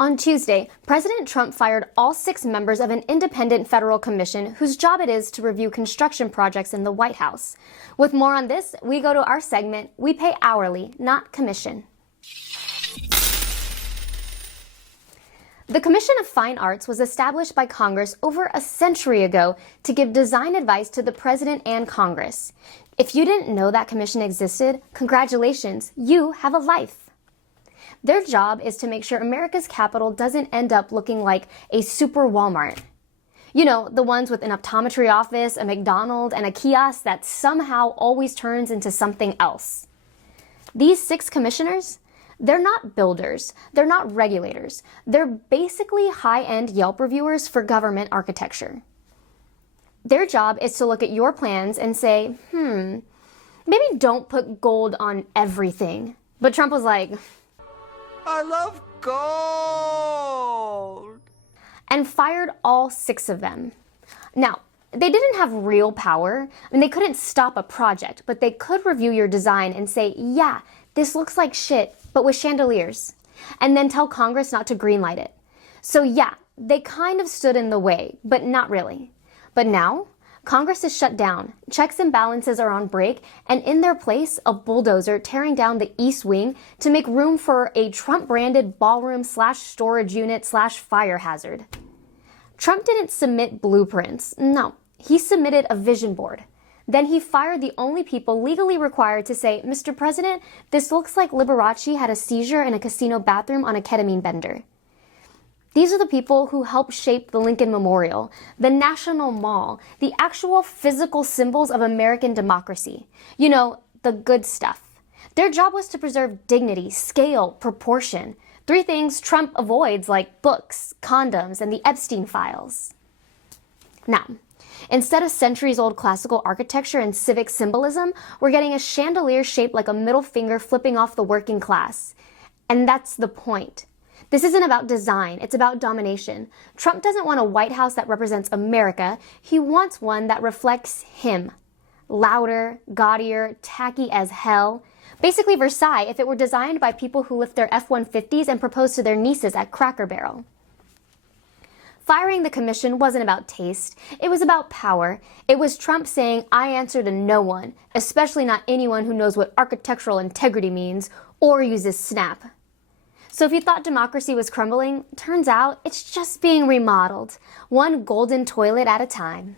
On Tuesday, President Trump fired all 6 members of an independent federal commission whose job it is to review construction projects in the White House. With more on this, we go to our segment, We Pay Hourly, Not Commission. The Commission of Fine Arts was established by Congress over a century ago to give design advice to the President and Congress. If you didn't know that commission existed, congratulations, you have a life. Their job is to make sure America's capital doesn't end up looking like a super Walmart. You know, the ones with an optometry office, a McDonald's, and a kiosk that somehow always turns into something else. These 6 commissioners, they're not builders, they're not regulators. They're basically high-end Yelp reviewers for government architecture. Their job is to look at your plans and say, maybe don't put gold on everything. But Trump was like, I love gold! And fired all 6 of them. Now, they didn't have real power. They couldn't stop a project, but they could review your design and say, yeah, this looks like shit, but with chandeliers. And then tell Congress not to greenlight it. So yeah, they kind of stood in the way, but not really. But now, Congress is shut down, checks and balances are on break, and in their place, a bulldozer tearing down the East Wing to make room for a Trump-branded ballroom/storage unit/fire hazard. Trump didn't submit blueprints. No, he submitted a vision board. Then he fired the only people legally required to say, Mr. President, this looks like Liberace had a seizure in a casino bathroom on a ketamine bender. These are the people who helped shape the Lincoln Memorial, the National Mall, the actual physical symbols of American democracy. You know, the good stuff. Their job was to preserve dignity, scale, proportion. 3 things Trump avoids, like books, condoms, and the Epstein files. Now, instead of centuries-old classical architecture and civic symbolism, we're getting a chandelier shaped like a middle finger flipping off the working class. And that's the point. This isn't about design, it's about domination. Trump doesn't want a White House that represents America. He wants one that reflects him. Louder, gaudier, tacky as hell. Basically Versailles if it were designed by people who lift their F-150s and propose to their nieces at Cracker Barrel. Firing the commission wasn't about taste. It was about power. It was Trump saying, I answer to no one, especially not anyone who knows what architectural integrity means or uses Snap. So if you thought democracy was crumbling, turns out it's just being remodeled, one golden toilet at a time.